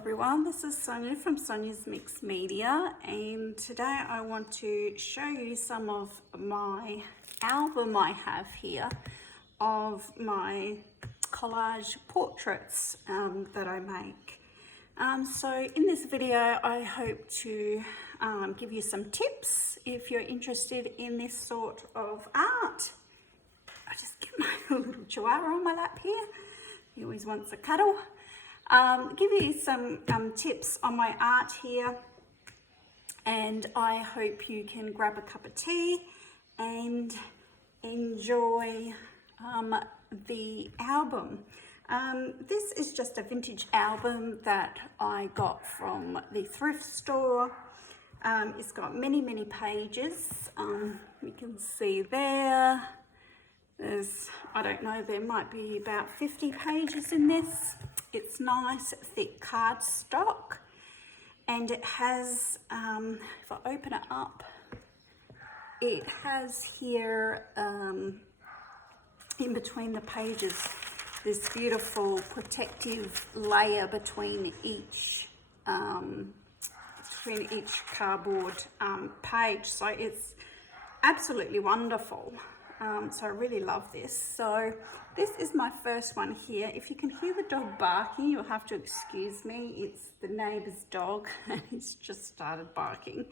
everyone, this is Sonia from Sonia's Mix Media, and today I want to show you some of my album I have here of my collage portraits that I make. So in this video I hope to give you some tips if you're interested in this sort of art. I just get my little chihuahua on my lap here. He always wants a cuddle. Give you some tips on my art here, and I hope you can grab a cup of tea and enjoy the album. This is just a vintage album that I got from the thrift store. It's got many pages. You can see there. There's, I don't know, there might be about 50 pages in this. It's nice, thick cardstock, and it has, if I open it up, it has here, in between the pages, this beautiful protective layer between each cardboard page. So it's absolutely wonderful. So I really love this. So this is my first one here. If you can hear the dog barking, you'll have to excuse me. It's the neighbor's dog and he's just started barking.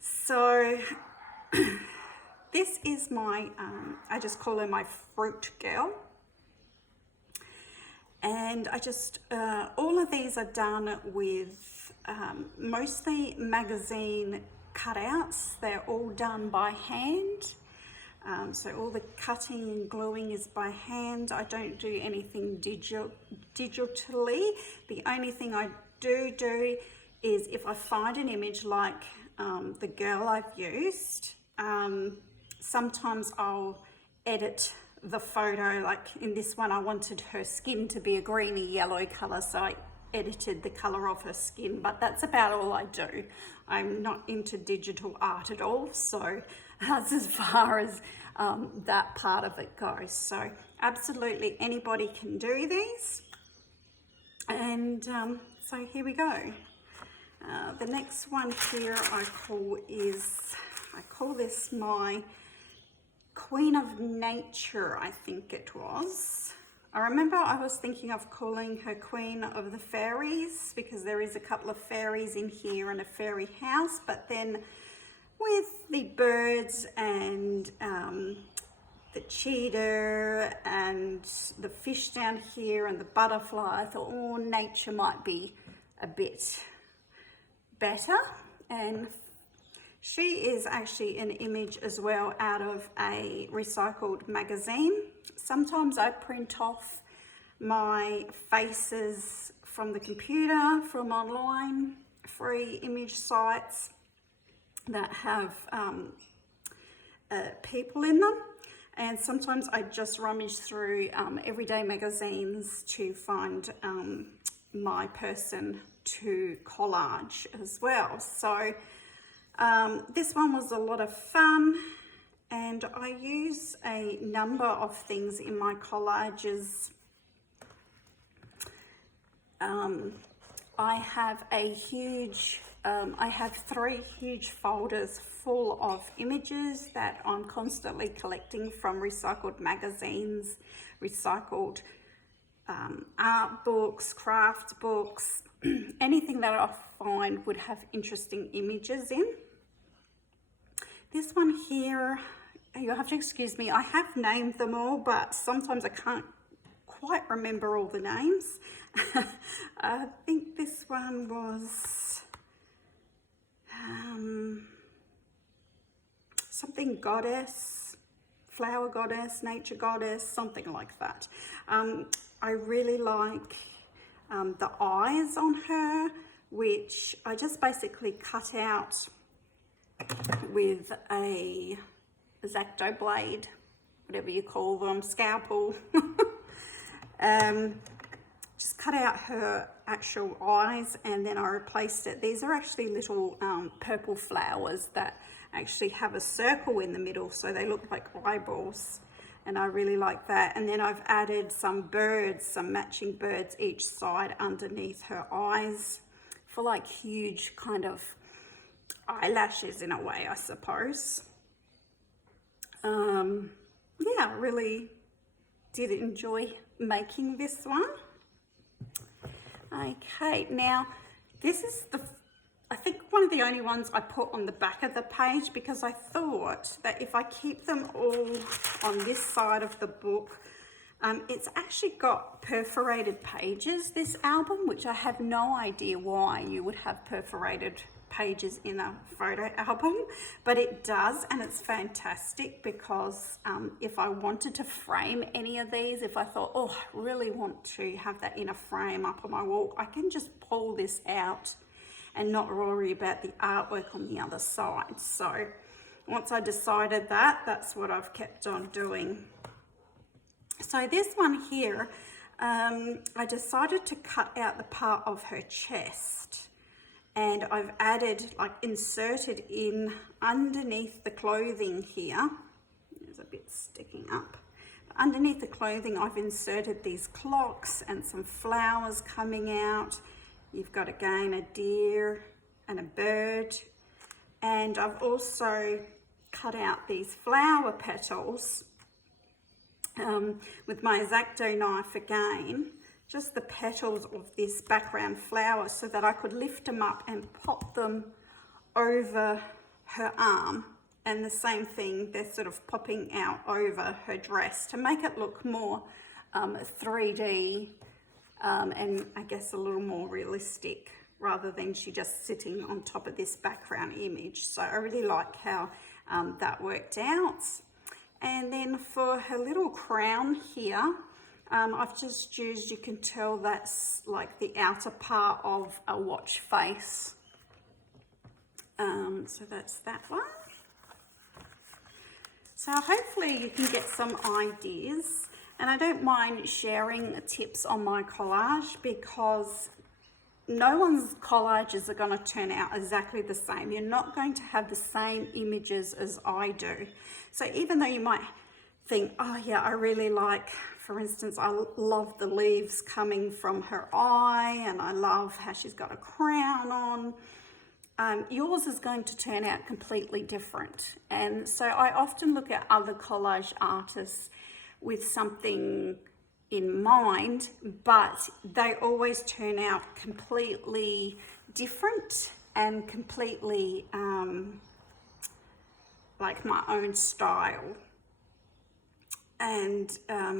So this is my, I just call her my fruit girl. And I just, all of these are done with mostly magazine cutouts. They're all done by hand. So all the cutting and gluing is by hand. I don't do anything digitally. The only thing I do is if I find an image like the girl I've used, sometimes I'll edit the photo. Like in this one, I wanted her skin to be a greeny yellow color, so I edited the color of her skin, but that's about all I do. I'm not into digital art at all, so that's as far as that part of it goes. So absolutely anybody can do these, and so here we go. The next one here I call this my Queen of Nature, I think it was. I remember I was thinking of calling her Queen of the Fairies because there is a couple of fairies in here and a fairy house, but then with the birds and the cheetah and the fish down here and the butterfly, I thought, oh, nature might be a bit better. And she is actually an image as well out of a recycled magazine. Sometimes I print off my faces from the computer, from online free image sites that have people in them. And sometimes I just rummage through everyday magazines to find my person to collage as well. So this one was a lot of fun, and I use a number of things in my collages. I have a huge, I have 3 huge folders full of images that I'm constantly collecting from recycled magazines, recycled art books, craft books, anything that I find would have interesting images in. This one here, you'll have to excuse me, I have named them all, but sometimes I can't quite remember all the names. I think this one was something goddess, flower goddess, nature goddess, something like that. I really like the eyes on her, which I just basically cut out with a X-Acto blade, whatever you call them, scalpel. Just cut out her actual eyes, and then I replaced it. These are actually little purple flowers that actually have a circle in the middle, so they look like eyeballs. and I really like that. And then I've added some birds, some matching birds each side underneath her eyes for like huge kind of eyelashes in a way, I suppose. Yeah, really did enjoy making this one. Okay, now this is I think one of the only ones I put on the back of the page, because I thought that if I keep them all on this side of the book, it's actually got perforated pages, this album, which I have no idea why you would have perforated pages in a photo album, but it does, and it's fantastic because if I wanted to frame any of these, if I thought, oh, I really want to have that in a frame up on my wall, I can just pull this out and not worry about the artwork on the other side. So once I decided that, that's what I've kept on doing. So this one here, I decided to cut out the part of her chest, and I've added, like inserted in underneath the clothing here, there's a bit sticking up. Underneath the clothing, I've inserted these clocks and some flowers coming out. You've got again a deer and a bird, and I've also cut out these flower petals with my X-Acto knife again, just the petals of this background flower, so that I could lift them up and pop them over her arm. And the same thing, they're sort of popping out over her dress to make it look more 3D and I guess a little more realistic, rather than she just sitting on top of this background image. So I really like how that worked out. And then for her little crown here, I've just used, you can tell that's like the outer part of a watch face. So that's that one. So hopefully you can get some ideas, and I don't mind sharing tips on my collage, because no one's collages are going to turn out exactly the same. You're not going to have the same images as I do. So even though you might think, oh yeah, I really like, for instance, I love the leaves coming from her eye, and I love how she's got a crown on, yours is going to turn out completely different. And so I often look at other collage artists with something in mind, but they always turn out completely different and completely like my own style. And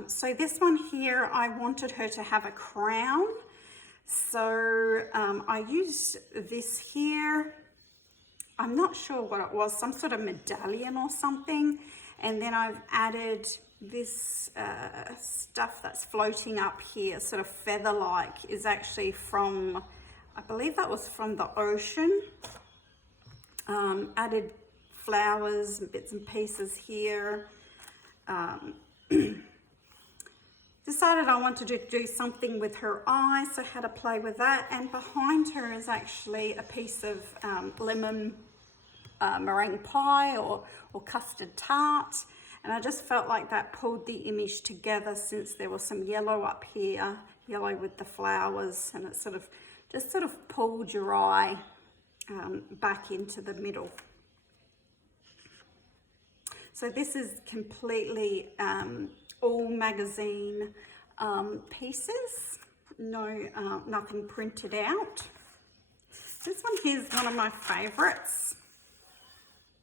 so this one here, I wanted her to have a crown. So I used this here, I'm not sure what it was, some sort of medallion or something. And then I've added this stuff that's floating up here, sort of feather-like, is actually from, I believe that was from the ocean. Added flowers and bits and pieces here. Decided I wanted to do something with her eyes, so I had to play with that. And behind her is actually a piece of lemon meringue pie or custard tart. And I just felt like that pulled the image together, since there was some yellow up here, yellow with the flowers, and it sort of pulled your eye back into the middle. So this is completely all magazine pieces, nothing printed out. This one here is one of my favorites.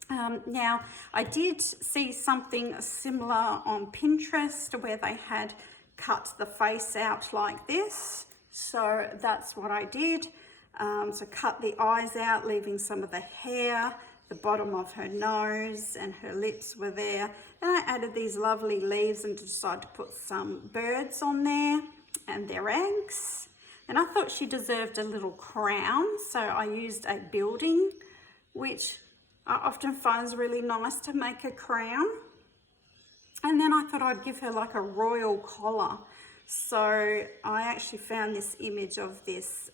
Now, I did see something similar on Pinterest where they had cut the face out like this. So that's what I did. So cut the eyes out, leaving some of the hair, the bottom of her nose, and her lips were there. Then I added these lovely leaves and decided to put some birds on there and their eggs. And I thought she deserved a little crown, so I used a building, which I often find is really nice to make a crown. And then I thought I'd give her like a royal collar. So I actually found this image of this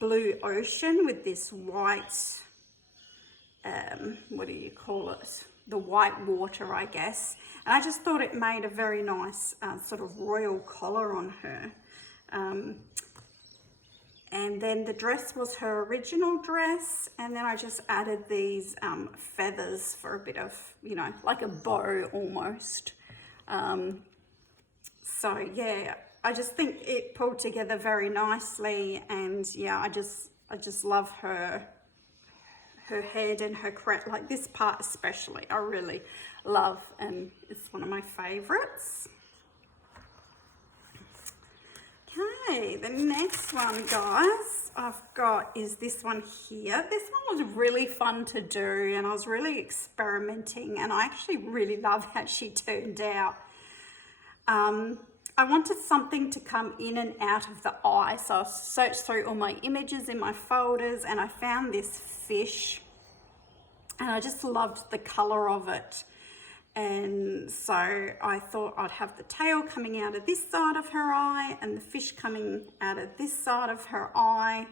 blue ocean with this white, what do you call it? the white water, I guess. And I just thought it made a very nice sort of royal collar on her. And then the dress was her original dress, and then I just added these feathers for a bit of, you know, like a bow almost. So yeah, I just think it pulled together very nicely, and yeah, I just love her head and her crown, like this part especially, I really love, and it's one of my favorites. Okay, the next one, guys, I've got is this one here. This one was really fun to do, and I was really experimenting, and I actually really love how she turned out. I wanted something to come in and out of the eye, so I searched through all my images in my folders, and I found this fish, and I just loved the color of it. And so I thought I'd have the tail coming out of this side of her eye and the fish coming out of this side of her eye.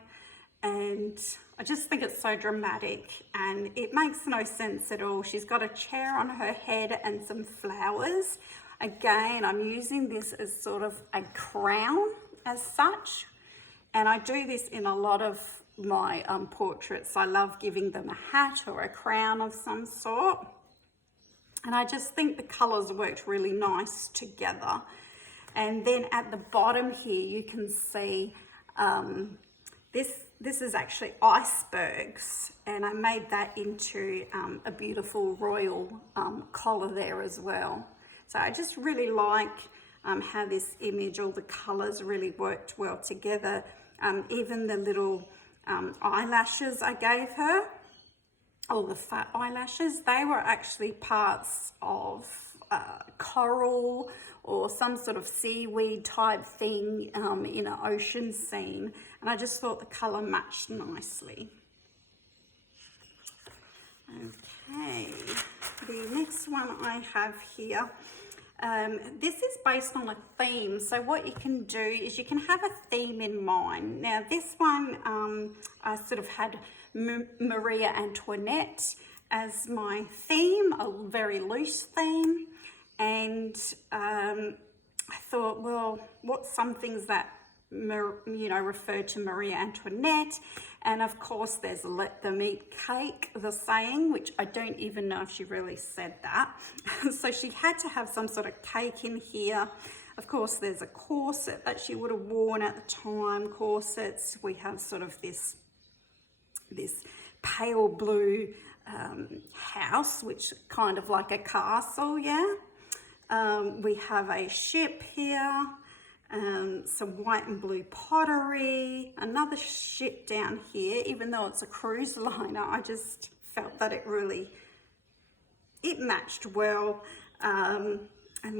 And I just think it's so dramatic, and it makes no sense at all. She's got a chair on her head and some flowers. Again, I'm using this as sort of a crown as such. And I do this in a lot of my portraits. I love giving them a hat or a crown of some sort. And I just think the colors worked really nice together. And then at the bottom here, you can see this is actually icebergs. And I made that into a beautiful royal collar there as well. So I just really like how this image, all the colors really worked well together. Even the little eyelashes I gave her, all the fat eyelashes, they were actually parts of coral or some sort of seaweed type thing in an ocean scene. And I just thought the color matched nicely. Okay, the next one I have here, this is based on a theme. So what you can do is you can have a theme in mind. Now this one, I sort of had Maria Antoinette as my theme, a very loose theme. And I thought, well, what's some things that refer to Maria Antoinette? And of course there's let them eat cake, the saying, which I don't even know if she really said that. So she had to have some sort of cake in here. Of course there's a corset that she would have worn at the time. Corsets, we have sort of this pale blue house, which kind of like a castle, yeah. We have a ship here. Some white and blue pottery, another ship down here. Even though it's a cruise liner, I just felt that it matched well. And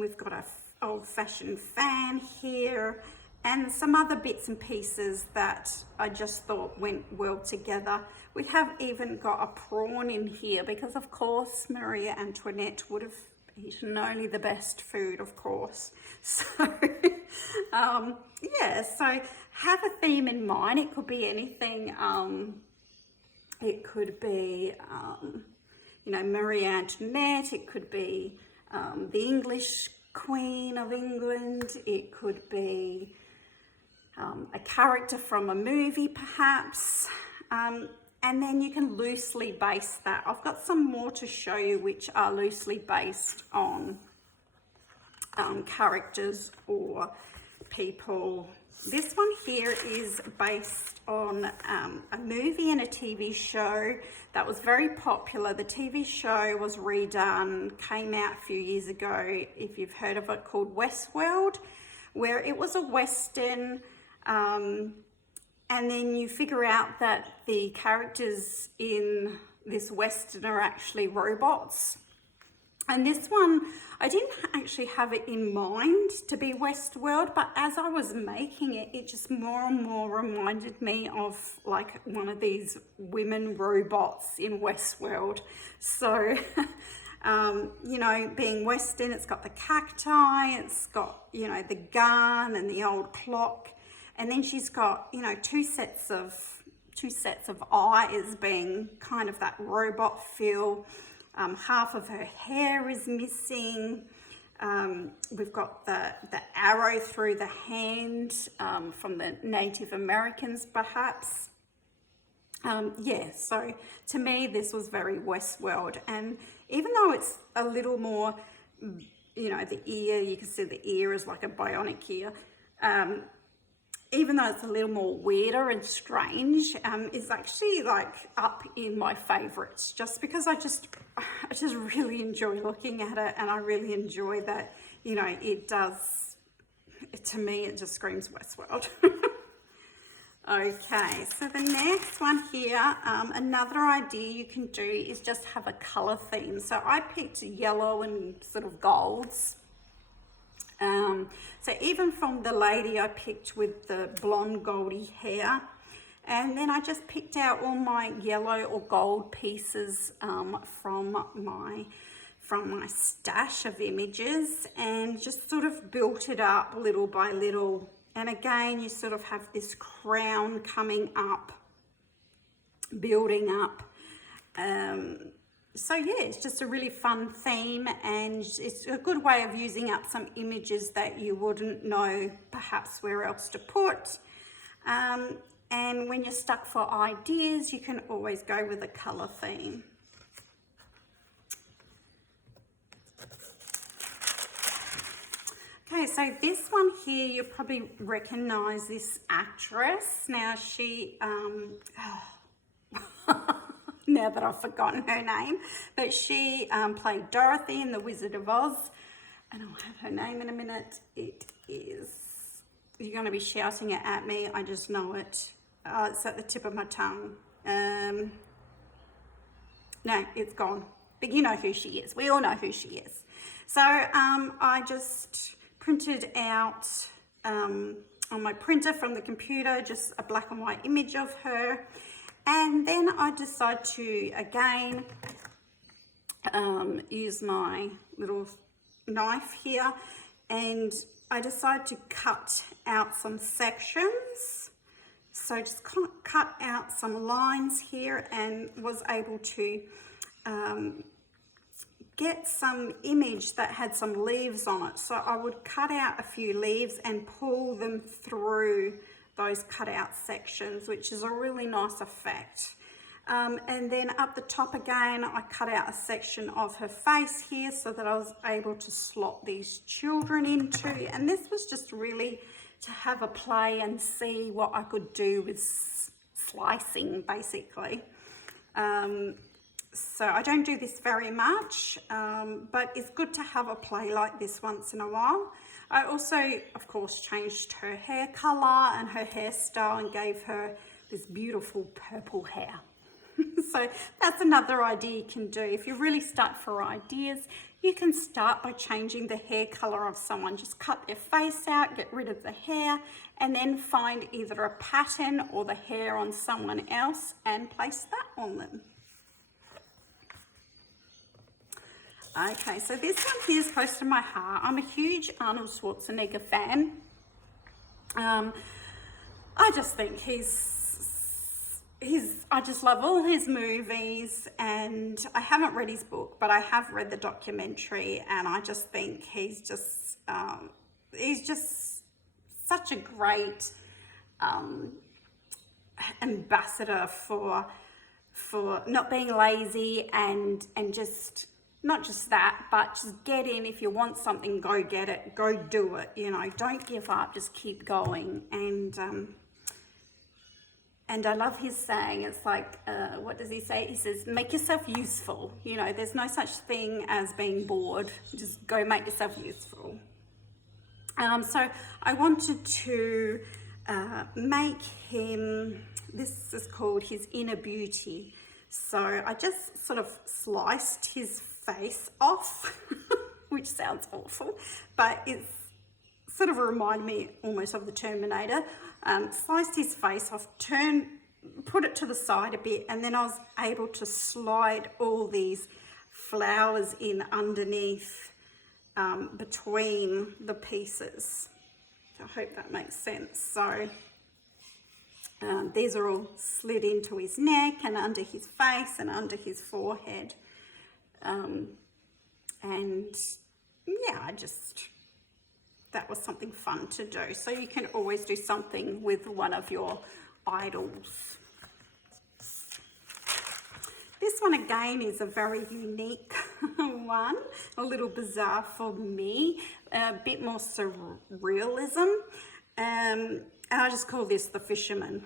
we've got a old-fashioned fan here and some other bits and pieces that I just thought went well together. We have even got a prawn in here because of course Maria Antoinette would have eaten only the best food, of course. So yeah, so have a theme in mind. It could be anything. It could be Marie Antoinette. It could be the English Queen of England. It could be a character from a movie perhaps. And then you can loosely base that. I've got some more to show you which are loosely based on characters or people. This one here is based on a movie and a TV show that was very popular. The TV show was redone, came out a few years ago, if you've heard of it, called Westworld, where it was a Western. And then you figure out that the characters in this Western are actually robots. And this one, I didn't actually have it in mind to be Westworld, but as I was making it, it just more and more reminded me of like one of these women robots in Westworld. So, being Western, it's got the cacti, it's got, the gun and the old clock. And then she's got, two sets of eyes, being kind of that robot feel. half of her hair is missing. We've got the arrow through the hand from the Native Americans, perhaps. Yeah, so to me, this was very Westworld. And even though it's a little more, you know, the ear, you can see the ear is like a bionic ear. Even though it's a little more weirder and strange, it's actually like up in my favorites, just because I just really enjoy looking at it, and I really enjoy that, you know, it does, to me, it just screams Westworld. Okay, so the next one here, another idea you can do is just have a color theme. So I picked yellow and sort of golds. So even from the lady I picked with the blonde goldy hair, and then I just picked out all my yellow or gold pieces from my stash of images, and just sort of built it up little by little. And again, you sort of have this crown coming up, building up. So yeah, it's just a really fun theme, and it's a good way of using up some images that you wouldn't know perhaps where else to put. And when you're stuck for ideas, you can always go with a color theme. Okay, so this one here, you'll probably recognize this actress. Now she, now that I've forgotten her name, but she played Dorothy in The Wizard of Oz, and I'll have her name in a minute. It is, you're going to be shouting it at me, I just know it. It's at the tip of my tongue. No, it's gone, but you know who she is. We all know who she is. So I just printed out on my printer from the computer just a black and white image of her. And then I decide to, again, use my little knife here, and I decide to cut out some sections. So just cut out some lines here, and was able to get some image that had some leaves on it. So I would cut out a few leaves and pull them through those cut out sections, which is a really nice effect. And then up the top again, I cut out a section of her face here so that I was able to slot these children into. And this was just really to have a play and see what I could do with slicing, basically. So I don't do this very much, but it's good to have a play like this once in a while. I also, of course, changed her hair color and her hairstyle and gave her this beautiful purple hair. So that's another idea you can do. If you're really stuck for ideas, you can start by changing the hair color of someone. Just cut their face out, get rid of the hair, and then find either a pattern or the hair on someone else and place that on them. Okay, so this one here is close to my heart. I'm a huge Arnold Schwarzenegger fan. I just think I just love all his movies, and I haven't read his book, but I have read the documentary, and I just think he's just such a great ambassador for not being lazy and just, not just that, but just get in. If you want something, go get it, go do it, you know, don't give up, just keep going. And I love his saying. It's like, what does he say? He says, make yourself useful. You know, there's no such thing as being bored. Just go make yourself useful. So I wanted to make him, this is called his inner beauty. So I just sort of sliced his face off, which sounds awful, but it's sort of reminded me almost of the Terminator. Sliced his face off, put it to the side a bit, and then I was able to slide all these flowers in underneath between the pieces. I hope that makes sense. So these are all slid into his neck and under his face and under his forehead. And yeah, that was something fun to do. So you can always do something with one of your idols. This one again is a very unique one, a little bizarre for me, a bit more surrealism. And I just call this the fisherman.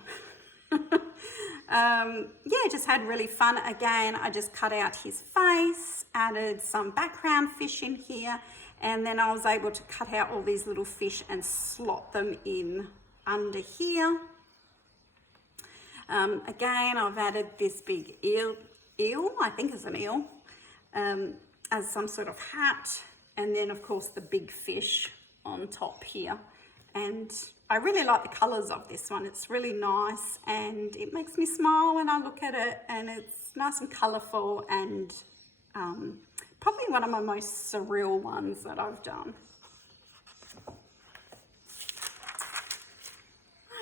Yeah, just had really fun. Again, I just cut out his face, added some background fish in here, and then I was able to cut out all these little fish and slot them in under here. Again, I've added this big eel, I think is an eel, as some sort of hat, and then of course the big fish on top here. And I really like the colors of this one. It's really nice and it makes me smile when I look at it, and it's nice and colorful, and probably one of my most surreal ones that I've done.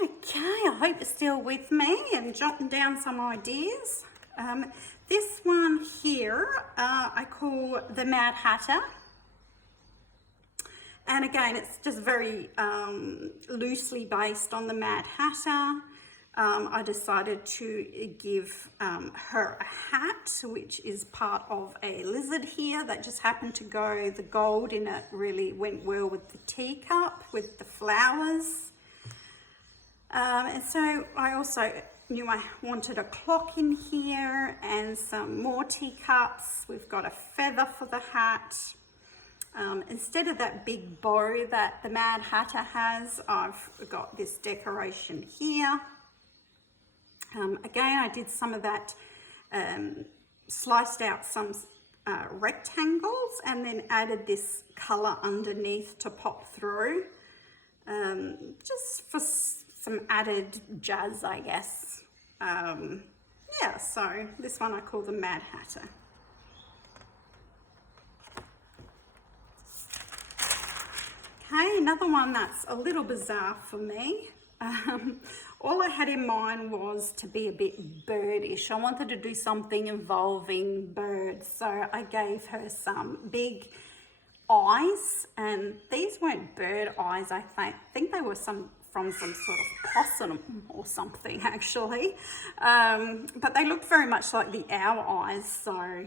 Okay, I hope you're still with me and jotting down some ideas. This one here, I call the Mad Hatter. And again, it's just very loosely based on the Mad Hatter. I decided to give her a hat, which is part of a lizard here that just happened to go, the gold in it really went well with the teacup, with the flowers. And so I also knew I wanted a clock in here and some more teacups. We've got a feather for the hat. Instead of that big bow that the Mad Hatter has, I've got this decoration here. Again, I did some of that, sliced out some rectangles and then added this color underneath to pop through, just for some added jazz, I guess. Yeah, so this one I call the Mad Hatter. Okay, another one that's a little bizarre for me. All I had in mind was to be a bit birdish. I wanted to do something involving birds, so I gave her some big eyes, and these weren't bird eyes, I think they were from some sort of possum or something actually, but they looked very much like the owl eyes, so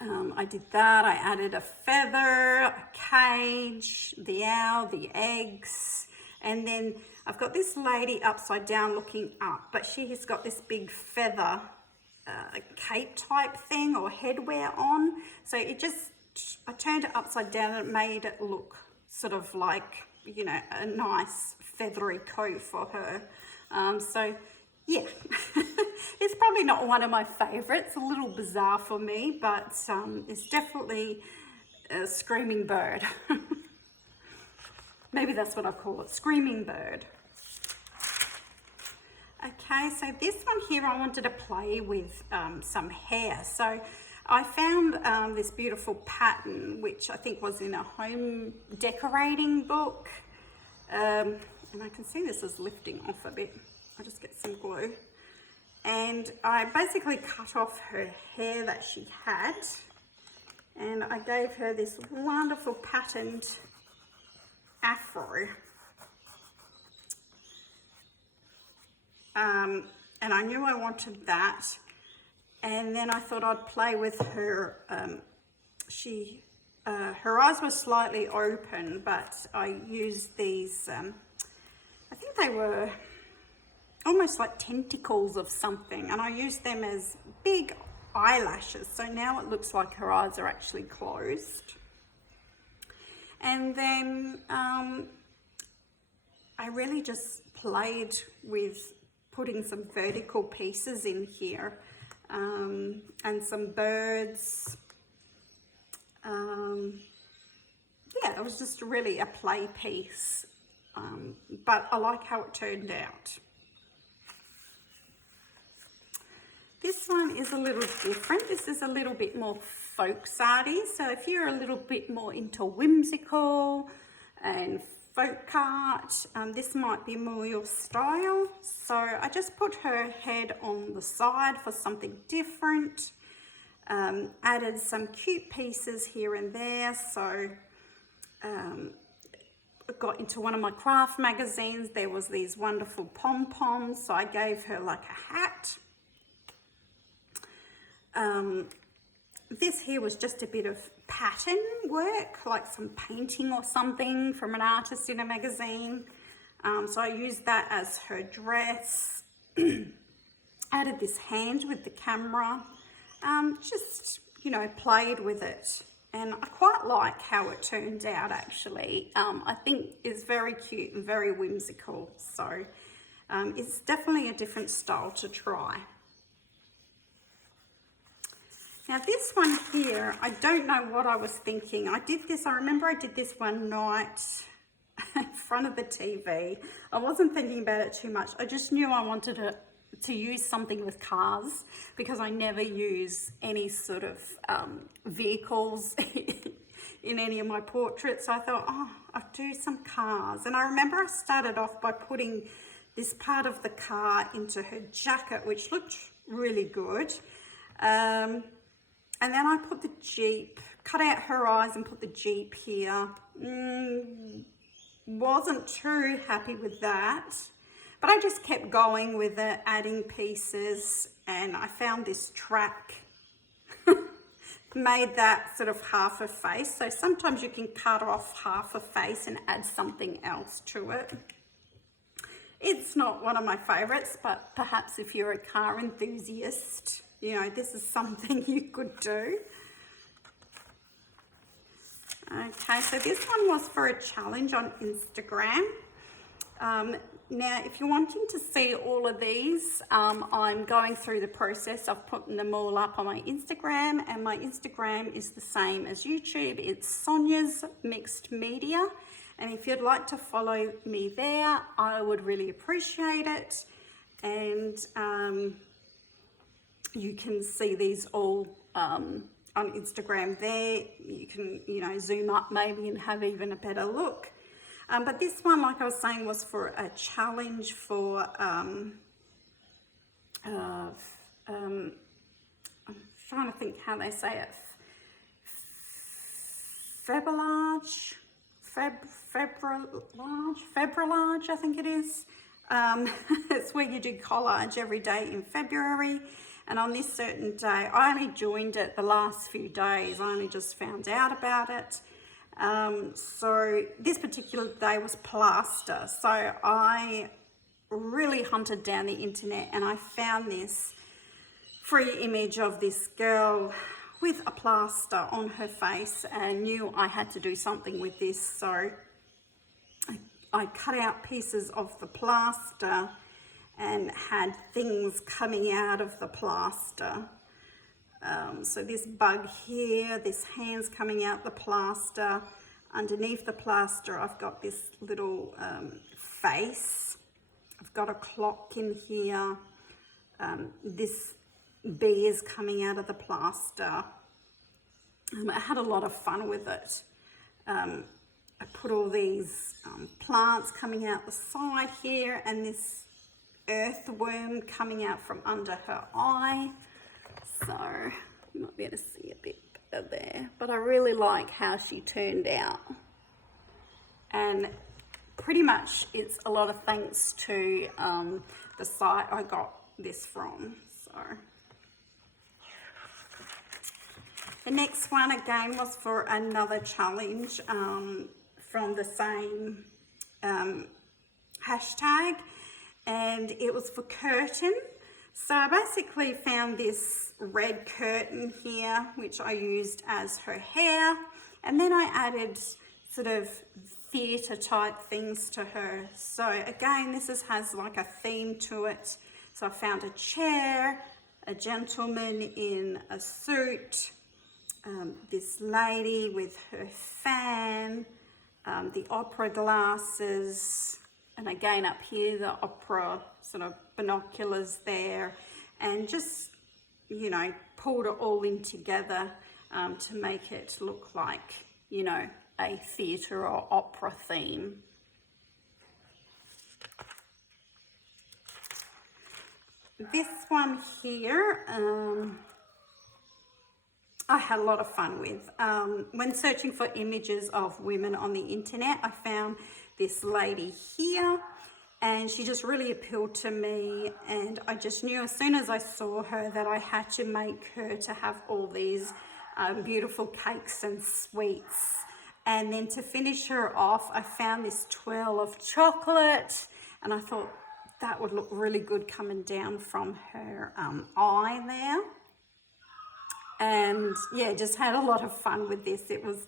I did that. I added a feather, a cage, the owl, the eggs, and then I've got this lady upside down looking up, but she has got this big feather cape type thing or headwear on, so I turned it upside down and it made it look sort of like, you know, a nice feathery coat for her. So yeah, it's probably not one of my favorites, a little bizarre for me, but it's definitely a screaming bird. Maybe that's what I call it, screaming bird. Okay, so this one here I wanted to play with some hair. So I found this beautiful pattern, which I think was in a home decorating book. And I can see this is lifting off a bit. I'll just get some glue. And I basically cut off her hair that she had. And I gave her this wonderful patterned afro. And I knew I wanted that. And then I thought I'd play with her. Her eyes were slightly open, but I used these, I think they were almost like tentacles of something, and I used them as big eyelashes, so now it looks like her eyes are actually closed. And then I really just played with putting some vertical pieces in here, and some birds. Yeah, it was just really a play piece, but I like how it turned out. This one is a little different. This is a little bit more folksarty. So if you're a little bit more into whimsical and folk art, this might be more your style. So I just put her head on the side for something different. Added some cute pieces here and there. So I got into one of my craft magazines. There was these wonderful pom-poms, so I gave her like a hat. This here was just a bit of pattern work, like some painting or something from an artist in a magazine. So I used that as her dress. Added this hand with the camera. Just, you know, played with it. And I quite like how it turned out, actually. I think it's very cute and very whimsical. So it's definitely a different style to try. Now this one here, I don't know what I was thinking. I remember I did this one night in front of the TV. I wasn't thinking about it too much. I just knew I wanted to use something with cars because I never use any sort of vehicles in any of my portraits. So I thought, oh, I'll do some cars. And I remember I started off by putting this part of the car into her jacket, which looked really good. And then I put the Jeep, cut out her eyes and put the Jeep here. Wasn't too happy with that, but I just kept going with it, adding pieces, and I found this track. Made that sort of half a face. So sometimes you can cut off half a face and add something else to it. It's not one of my favorites, but perhaps if you're a car enthusiast, you know, this is something you could do. Okay, so this one was for a challenge on Instagram. Now, if you're wanting to see all of these, I'm going through the process of putting them all up on my Instagram, and my Instagram is the same as YouTube. It's Sonia's Mixed Media, and if you'd like to follow me there, I would really appreciate it. And you can see these all on Instagram there. You can, you know, zoom up maybe and have even a better look. But this one, like I was saying, was for a challenge for, I'm trying to think how they say it, Febrilage, I think it is. It's where you do collage every day in February. And on this certain day, I only joined it the last few days. I only just found out about it. So this particular day was plaster. So I really hunted down the internet and I found this free image of this girl with a plaster on her face and knew I had to do something with this. So I cut out pieces of the plaster and had things coming out of the plaster. So this bug here, this hand's coming out the plaster. Underneath the plaster, I've got this little face. I've got a clock in here. This bee is coming out of the plaster. I had a lot of fun with it. I put all these plants coming out the side here and this earthworm coming out from under her eye. So you might be able to see a bit better there, but I really like how she turned out. And pretty much it's a lot of thanks to the site I got this from. So the next one again was for another challenge from the same hashtag, and it was for curtain. So I basically found this red curtain here, which I used as her hair, and then I added sort of theatre type things to her. So again, this has like a theme to it. So I found a chair, a gentleman in a suit, this lady with her fan, the opera glasses, and again up here the opera sort of binoculars there, and just, you know, pulled it all in together to make it look like, you know, a theatre or opera theme. This one here, I had a lot of fun with. When searching for images of women on the internet, I found this lady here, and she just really appealed to me, and I just knew as soon as I saw her that I had to make her to have all these beautiful cakes and sweets. And then to finish her off, I found this twirl of chocolate, and I thought that would look really good coming down from her eye there. And yeah, just had a lot of fun with this. It was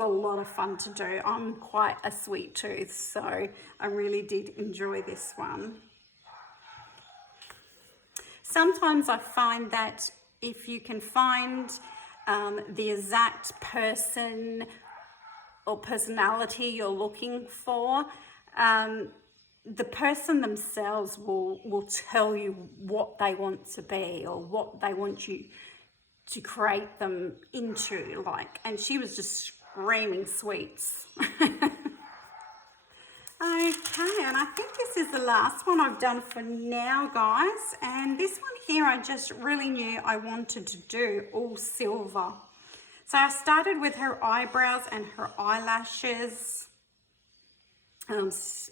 a lot of fun to do. I'm quite a sweet tooth, so I really did enjoy this one. Sometimes I find that if you can find the exact person or personality you're looking for, the person themselves will tell you what they want to be or what they want you to create them into, like, and she was just screaming sweets. Okay, and I think this is the last one I've done for now, guys, and this one here I just really knew I wanted to do all silver. So I started with her eyebrows and her eyelashes,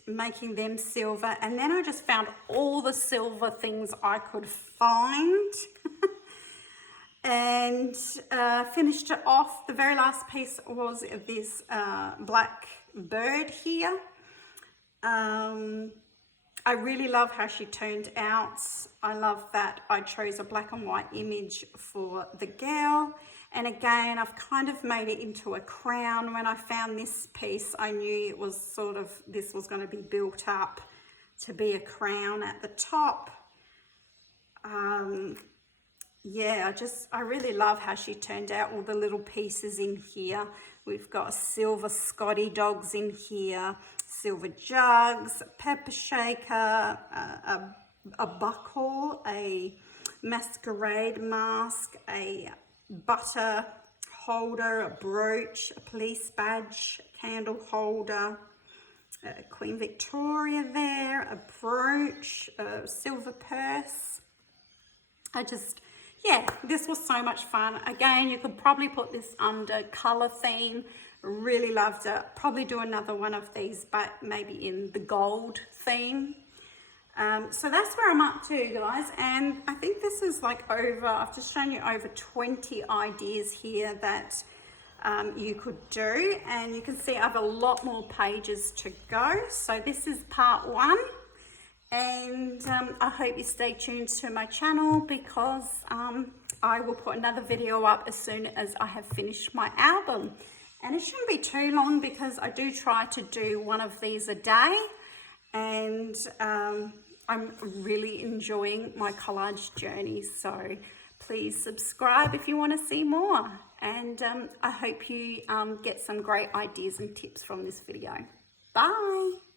making them silver, and then I just found all the silver things I could find. And finished it off. The very last piece was this black bird here. I really love how she turned out. I love that I chose a black and white image for the girl. And again, I've kind of made it into a crown. When I found this piece, I knew it was sort of, this was going to be built up to be a crown at the top. Yeah, I really love how she turned out, all the little pieces in here. We've got silver Scotty dogs in here, silver jugs, pepper shaker, a buckle, a masquerade mask, a butter holder, a brooch, a police badge, a candle holder, Queen Victoria there, a brooch, a silver purse. Yeah, this was so much fun. Again, you could probably put this under color theme. Really loved it. Probably do another one of these, but maybe in the gold theme. So that's where I'm up to, guys. And I think this is like I've just shown you over 20 ideas here that you could do. And you can see I have a lot more pages to go. So this is part 1. And I hope you stay tuned to my channel, because I will put another video up as soon as I have finished my album. And it shouldn't be too long, because I do try to do one of these a day. And I'm really enjoying my collage journey. So please subscribe if you want to see more. And I hope you get some great ideas and tips from this video. Bye.